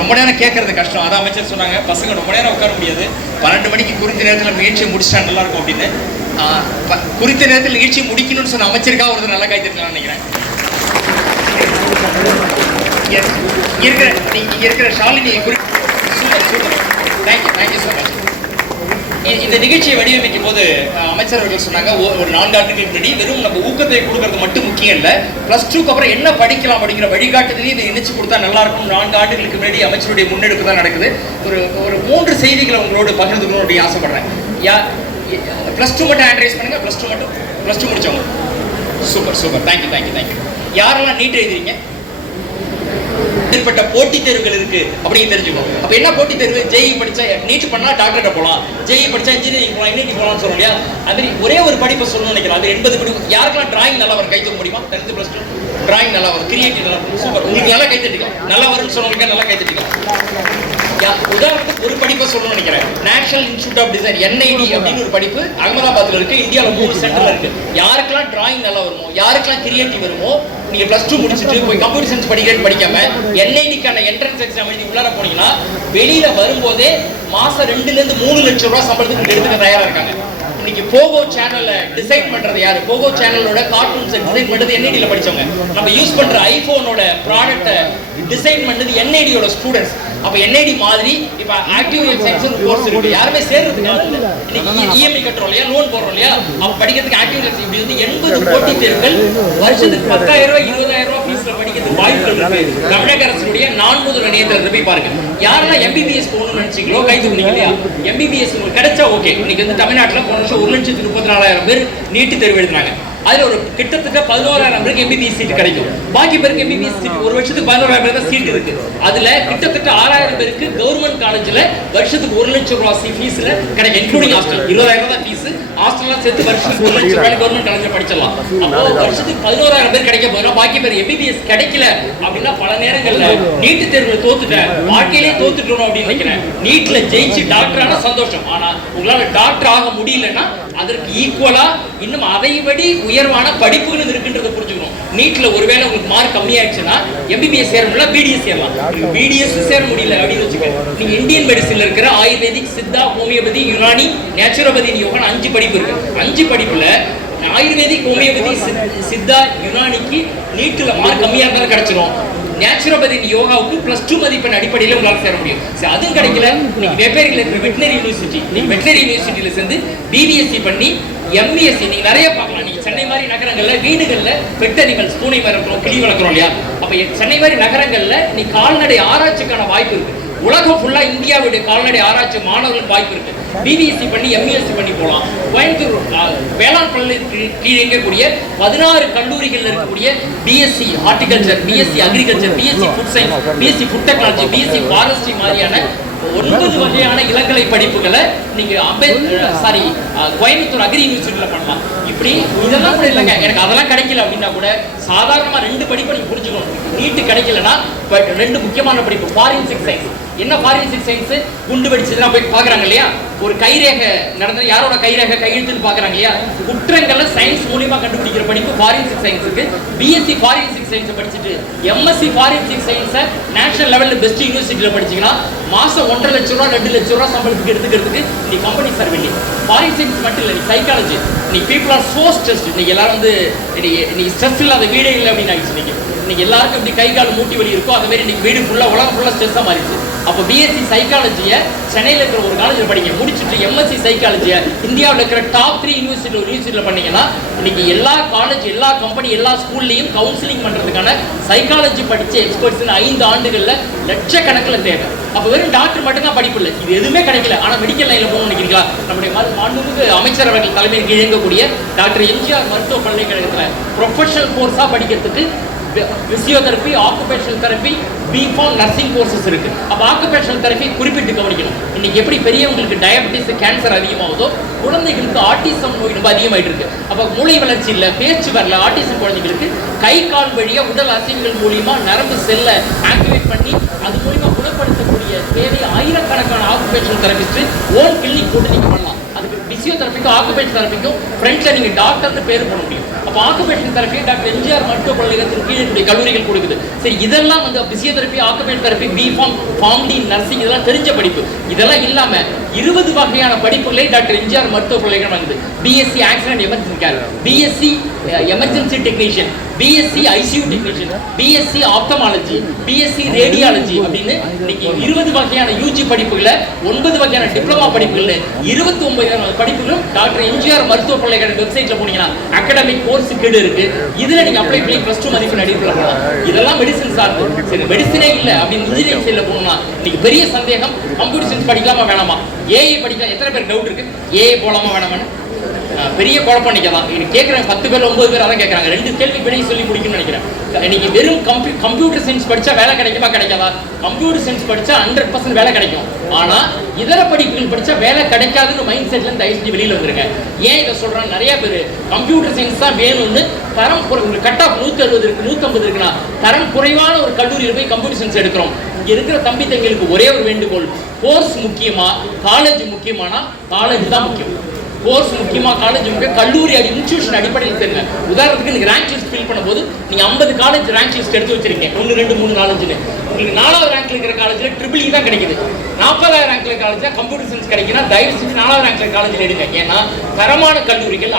ரொம்ப நேரம் கேட்கறது கஷ்டம். அதான் அமைச்சர் சொன்னாங்க, பசங்க ரொம்ப நேரம் உட்கார முடியாது, 12 மணிக்கு குறித்த நேரத்தில் நிகழ்ச்சியை முடிச்சா நல்லா இருக்கும் அப்படின்னு. குறித்த நேரத்தில் நிகழ்ச்சியை முடிக்கணும்னு சொன்ன அமைச்சருக்காக ஒரு நல்லா கைத்தட்டலாம்னு நினைக்கிறேன். இருக்கிற Shalini super super, thank you so much. இந்த நிகழ்ச்சியை வடிவமைக்கும் போது அமைச்சர் அவர்கள் சொன்னாங்க, ஒரு 4 ஆண்டுகளுக்கு முன்னாடி வெறும் நம்ம ஊக்கத்தை கொடுக்கறது மட்டும் முக்கியம் இல்லை, +2க்கு அப்புறம் என்ன படிக்கலாம் அப்படிங்கிற வழிகாட்டுதலையும் இதை இணைச்சு கொடுத்தா நல்லா இருக்கும். 4 ஆண்டுகளுக்கு முன்னாடி அமைச்சருடைய முன்னெடுப்பு தான் நடக்குது. ஒரு 3 செய்திகளை உங்களோட பகிர்ந்துக்கணும் அப்படின்னு ஆசைப்படுறேன். +2 மட்டும் ஹேண்ட் ரைஸ் பண்ணுங்க. +2 முடிச்சவங்க. Super, thank you. யாரெல்லாம் நீட் எழுதுறீங்க? ஏற்பட்ட போட்டித் தேர்வுகள் இருக்கு அப்படின்னு தெரிஞ்சுக்கணும். அப்ப என்ன போட்டித் தேர்வு? ஜேஇ படிச்சா நீட் பண்ணா டாக்டர்கிட்ட போகலாம், ஜேஇ படிச்சா இன்ஜினியரிங் போகலாம், இன்னைக்கு போகலாம்னு சொல்றோம் இல்லையா? அது ஒரே ஒரு படிப்பை சொல்லணும்னு நினைக்கிறேன். அது 80 படிப்பு. யாருக்கெல்லாம் டிராயிங் நல்லா வரும் கை தூக்க முடியுமா? 10th +2 டிராயிங் நல்லா வரும், கிரியேட்டிவ் நல்லா வரும். சூப்பர், உங்களுக்கு நல்லா கை தட்டிக்கலாம். நல்லா வரும்னு சொன்னவங்களுக்கு நல்லா கை தட்டிக்கலாம். உதாரணத்துக்கு ஒரு படிப்பை சொல்லணும்னு நினைக்கிறேன். National institute of design NID அப்படின்னு ஒரு படிப்பு அகமதாபாத்ல இருக்கு. இந்தியாவில் 3 சென்டர்ல இருக்கு. யாருக்கெல்லாம் டிராயிங் நல்லா வருமோ, யாருக்கெல்லாம் கிரியேட்டிவ் வருமோ, நீங்க +2 முடிச்சுட்டு போய் கம்ப்யூட்டர் சயின்ஸ் படிக்காம NIDக்கான என்ட்ரன்ஸ் எக்ஸாம் எழுதி உள்ளார போனீங்கன்னா வெளியில வரும்போதே மாசம் 2 to 3 லட்சம் ரூபாய் சம்பளத்துக்கு எடுத்துக்க தயாரா இருக்காங்க. இன்னைக்கு போகோ சேனல்ல டிசைன் பண்றது யாரு? போகோ சேனலோட கார்ட்டூன்ஸ் டிசைன் பண்றது NIDல படிச்சவங்க. நம்ம யூஸ் பண்ற ஐபோனோட ப்ராடக்ட் டிசைன் பண்ணது NIDயோட ஸ்டூடெண்ட்ஸ். அப்ப NID மாதிரி இப்ப ஆக்டிவ் ரியல் சயின்ஸ் ஒரு கோர்ஸ் இருக்கு. யாருமே சேர்றதுக்கு இல்ல. இன்னைக்கு EMI கட்டுறோம் இல்லையா, லோன் போடுறோம் இல்லையா, அப்ப படிக்கிறதுக்கு ஆக்டிவ் ரியல் இப்படி வந்து 80 போட்டித் தேர்வுகள் வருஷத்துக்கு 10,000 ரூபாய் 20,000 ரூபாய் ஃபீஸ்ல படிக்கிறதுக்கு வாய்ப்புகள் இருக்கு. தமிழக அரசுடைய நான்முதல் இணையதளத்தை போய் பாருங்க. யாரெல்லாம் MBBS போகணும்னு நினைச்சீங்களோ கை தூக்குனீங்க இல்லையா? MBBS உங்களுக்கு கிடைச்சா ஓகே. இன்னைக்கு வந்து தமிழ்நாட்டில் போன வருஷம் 1,34,000 பேர் நீட் தேர்வு எழுதினாங்க. அதுல ஒரு கிட்டத்தட்ட 11,000 பேருக்கு MBBS சீட் கிடைக்கும். பாக்கி பேருக்கு MBBS சீட் ஒரு வருஷத்துக்கு 11,000 பேர் தான் சீட் இருக்கு. அதுல கிட்டத்தட்ட 6,000 பேருக்கு கவர்மெண்ட் காலேஜ்ல வருஷத்துக்கு 1 லட்சம் ரூபாய் ஃபீஸ்ல கிடைக்கும், இன்க்ளூடிங் ஹாஸ்டல். 20,000 தான் ஃபீஸ், ஹாஸ்டல்லாம் சேர்த்து வருஷத்துக்கு 1 லட்சம் ரூபாய் கவர்மெண்ட் காலேஜ்ல படிச்சிடலாம். அப்போ வருஷத்துக்கு 11,000 பேர் கிடைக்க போதுனா பாக்கி பேர் MBBS கிடைக்கல அப்படின்னா பல நேரங்கள்ல நீட் தேர்வுல தோத்துட்டேன், வாழ்க்கையிலே தோத்துட்டோம் அப்படின்னு நினைக்கிறேன். நீட்ல ஜெயிச்சு டாக்டரான சந்தோஷம், ஆனா உங்களால டாக்டர் ஆக முடியலன்னா அதற்கு ஈக்குவலா இன்னும் அதைவிட உயர்வான படிப்புகள் இருக்குன்றதை புரிஞ்சுக்கணும். நீட்ல ஒருவேளை உங்களுக்கு மார்க் கம்மியாயிடுச்சுன்னா MBBS சேர முடியல, BDS சேரலாம். BDS சேர முடியல அப்படின்னு வச்சுக்க, நீங்க இந்தியன் மெடிசின்ல இருக்கிற ayurvedic, Siddha, homeopathy, Unani, naturopathy, yoga 5 படிப்பு இருக்கு. 5 படிப்புல ஆயுர்வேதிக், ஹோமியோபதி, சித்தா, யுனானிக்கு நீட்ல மார்க் கம்மியா இருந்தாலும் கிடைச்சிடும். நேச்சுரோபதி யோகாவுக்கு +2 மதிப்பெண் அடிப்படையில் உங்களால் சேர முடியும். அதுவும் கிடைக்கல, நீங்க வேப்பேரியில் இருக்கிற வெட்டினரி யூனிவர்சிட்டி, நீங்க வெட்டினரி யூனிவர்சிட்டியில சேர்ந்து BBSc பண்ணி MBSc நீங்க நிறைய பார்க்கலாம். நீங்க சென்னை மாதிரி நகரங்கள்ல வீடுகள்ல பெட் அனிமல்ஸ், பூனை வளர்க்குறோம், கிளி வளர்க்குறோம் இல்லையா? அப்ப சென்னை மாதிரி நகரங்கள்ல நீ கால்நடை ஆராய்ச்சிக்கான வாய்ப்பு இருக்கு. உலகம் ஃபுல்லா இந்தியாவுடைய கால்நடை ஆராய்ச்சி மாணவர்களுக்கு வாய்ப்பு இருக்கு. BBSc பண்ணி MSc பண்ணி போகலாம். கோயம்புத்தூர் வேளாண் பள்ளி கீழே இருக்கக்கூடிய 16 கல்லூரிகள் இருக்கக்கூடிய BSc horticulture, BSc agriculture, BSc food science, BSc food technology, BSc forestry மாதிரியான 9 வகையான இளங்கலை படிப்புகளை நீங்க கோயம்புத்தூர் அக்ரி யூனிவர்சிட்டியில பண்ணலாம். இப்படி இதெல்லாம் கூட இல்லைங்க, எனக்கு அதெல்லாம் கிடைக்கல அப்படின்னா கூட சாதாரணமா 2 படிப்பை நீங்க புரிஞ்சுக்கணும். நீட்டு கிடைக்கலன்னா 2 முக்கியமான படிப்பு. Forensic science. என்ன ஃபாரன்சிக் சயின்ஸ்? குண்டு வெடிச்சதுலாம் போய் பாக்குறாங்க இல்லையா? ஒரு கைரேகை நடந்த யாரோட கைரேகை கையெழுத்துன்னு பாக்குறாங்க இல்லையா? குற்றங்களை சயின்ஸ் மூலியமா கண்டுபிடிக்கிற படிப்பு ஃபாரன்சிக் சயின்ஸுக்கு. BSc ஃபாரன்சிக் சயின்ஸ் படிச்சுட்டு MSc ஃபாரன்சிக் சயின்ஸை நேஷனல் லெவலில் பெஸ்ட் யூனிவர்சிட்டியில் படிச்சீங்கன்னா மாசம் 1.5 லட்சம் ரூபா 2 லட்சம் ரூபா சம்பளத்துக்கு எடுத்துக்கிறதுக்கு நீ கம்பெனி சார் வெளியே. ஃபாரன்சிக்ஸ் மட்டும் இல்லை, நீ சைக்காலஜி, நீ பீப்புள் ஆர் சோ ஸ்ட்ரெஸ்ட். இன்னைக்கு எல்லாரும் வந்து நீ ஸ்ட்ரெஸ் இல்லாத வீடே இல்லை அப்படின்னு ஆகிடுச்சு. இன்னைக்கு எல்லாருக்கும் இப்படி கை கால் மூட்டி வலி இருக்கும், அதே மாதிரி இன்னைக்கு வீடு ஃபுல்லாக உலகம் ஃபுல்லாக ஸ்ட்ரெஸ்ஸாக மாறிடுச்சு. அப்போ BSc சைக்காலஜியை சென்னையில் இருக்கிற ஒரு காலேஜில் படிங்க, முடிச்சுட்டு MSc சைக்காலஜியை இந்தியாவில் இருக்கிற டாப் 3 யூனிவர்சிட்டியில் பண்ணீங்கன்னா இன்னைக்கு எல்லா காலேஜ், எல்லா கம்பெனி, எல்லா ஸ்கூல்லையும் கவுன்சிலிங் பண்ணுறதுக்கான சைக்காலஜி படித்த எக்ஸ்பர்ட்ஸ் 5 ஆண்டுகளில் லட்சக்கணக்கில் தேவை. அப்போ வெறும் டாக்டர் மட்டும்தான் படிப்பு இல்லை, இது எதுவுமே கிடைக்கல. ஆனால் மெடிக்கல் லைனில் போகணும்னு நினைக்கிறீங்களா? நம்முடைய மாண்புமிகு அமைச்சர் அவர்கள் தலைமையில் இயங்கக்கூடிய டாக்டர் MGR மருத்துவ பல்கலைக்கழகத்தில் ப்ரொஃபஷனல் கோர்ஸாக படிக்கிறதுக்கு physiotherapy, occupational therapy, B.Pharm nursing courses இருக்கு. அப்போ ஆக்குபேஷனல் தெரப்பி குறிப்பிட்டு கவனிக்கணும். இன்னைக்கு எப்படி பெரியவங்களுக்கு டயபெட்டிஸ், கேன்சர் அதிகமாகுதோ குழந்தைகளுக்கு ஆட்டிசம் நோய் ரொம்ப அதிகமாயிட்டு இருக்கு. அப்போ மூளை வளர்ச்சி இல்லை, பேச்சு வரல, ஆட்டிசம் குழந்தைகளுக்கு கை கால் வழியா உடல் அசைவுகள் மூலியமா நரம்பு செல்லை ஆக்டிவேட் பண்ணி அது மூலியமா குணப்படுத்தக்கூடிய தேவை ஆயிரக்கணக்கான ஆக்குபேஷனல் தெரபிஸ்ட் ஓன் கிளினிக் போட்டு நீங்க பண்ணலாம். அதுக்கு பிசியோதெரபிக்கும் ஆக்குபேஷன் தெரபிக்கும் ஃப்ரெண்ட்ஸை நீங்க டாக்டர்னு பேர் போட முடியும். அப்போ ஆக்குபேஷன் தெரப்பி டாக்டர் எம்ஜிஆர் மருத்துவ பல்கலைக்கழகத்தின் கீழே இருக்கக்கூடிய கல்லூரிகள் கொடுக்குது. சரி, இதெல்லாம் வந்து physiotherapy, occupation therapy, B Pharm, Pharm D, nursing இதெல்லாம் தெரிஞ்ச படிப்பு. இதெல்லாம் இல்லாம 20 வகையான படிப்புகளை டாக்டர் எம்ஜிஆர் மருத்துவ பல்கலைக்கழகம் வாங்குது. BSc accident emergency care, BSc emergency technician, BSc ICU technician, BSc ophthalmology, BSc radiology அப்படின்னு இன்னைக்கு 20 வகையான யூஜி படிப்புகளை, 9 வகையான டிப்ளமா படிப்புகள், 29 படிப்புகளும் டாக்டர் எம்ஜிஆர் மருத்துவ பல்கலைக்கழக வெப்சைட்ல போனீங்கன்னா அகாடமிக் கோர்ஸ் கீடு இருக்கு. இதுல நீங்க அப்ளை பண்ணி +2 மதிப்பெண் அடிப்படையில் போகலாம். இதெல்லாம் மெடிசன் சார்ந்து. சரி, மெடிசனே இல்லை அப்படின்னு இன்ஜினியரிங் சைட்ல போகணும்னா இன்னைக்கு பெரிய சந்தேகம், கம்ப்யூட்டர் சயின்ஸ் படிக்கலாமா வேணாமா, ஏஐ படிக்கலாம். எத்தனை பேர் டவுட் இருக்கு ஏஐ போலாமா வேணாமான்னு? பெரிய குழப்பம் நினைக்கலாம். கேட்குறேன் 10 பேர் 9 பேர் அதான் கேட்குறாங்க. 2 கேள்வி விடை சொல்லி முடிக்கும்னு நினைக்கிறேன். இன்னைக்கு வெறும் கம்ப்யூட்டர் சயின்ஸ் படிச்சா வேலை கிடைக்குமா கிடைக்காதா? கம்ப்யூட்டர் சயின்ஸ் படிச்சா 100% வேலை கிடைக்கும். ஆனா இதர படிப்புகள் படிச்சா வேலை கிடைக்காதுன்னு மைண்ட் செட்ல தயவு செஞ்சு வெளியில வந்துருங்க. ஏன் இதை சொல்றேன்? நிறைய பேர் கம்ப்யூட்டர் சயின்ஸ் தான் வேணும்னு தரம் கட் ஆஃப் 160 இருக்கு, 150 இருக்குன்னா தரம் குறைவான ஒரு கல்லூரியில் போய் கம்ப்யூட்டர் சயின்ஸ் எடுக்கிறோம். இங்க இருக்கிற தம்பி தங்களுக்கு ஒரே ஒரு வேண்டுகோள், கோர்ஸ் முக்கியமா காலேஜ் முக்கியமானா காலேஜ் தான் முக்கியம். கோர்ஸ் முக்கியமா காலேஜ் முக்கியம். கல்லூரி இன்ஸ்டிடியூஷன் அடிப்படையில் தெரியுங்க. உதாரணத்துக்கு நீங்க ரேங்க் லிஸ்ட் ஃபில் பண்ணும்போது நீங்க 50 காலேஜ் ரேங்க் லிஸ்ட் எடுத்து வச்சிருக்கீங்க, 1 2 3 4 5ன்னு. உங்களுக்கு 4வது ரேங்க்ல இருக்கிற காலேஜ்ல ட்ரிபிள் தான் கிடைக்குது. 40வது ரேங்க்ல காலேஜ்ல கம்ப்யூட்டர் சயின்ஸ் கிடைக்குன்னா தயவு செஞ்சு 4வது ரேங்க்ல காலேஜ்ல எடுங்க. ஏன்னா தரமான கல்லூரிகள்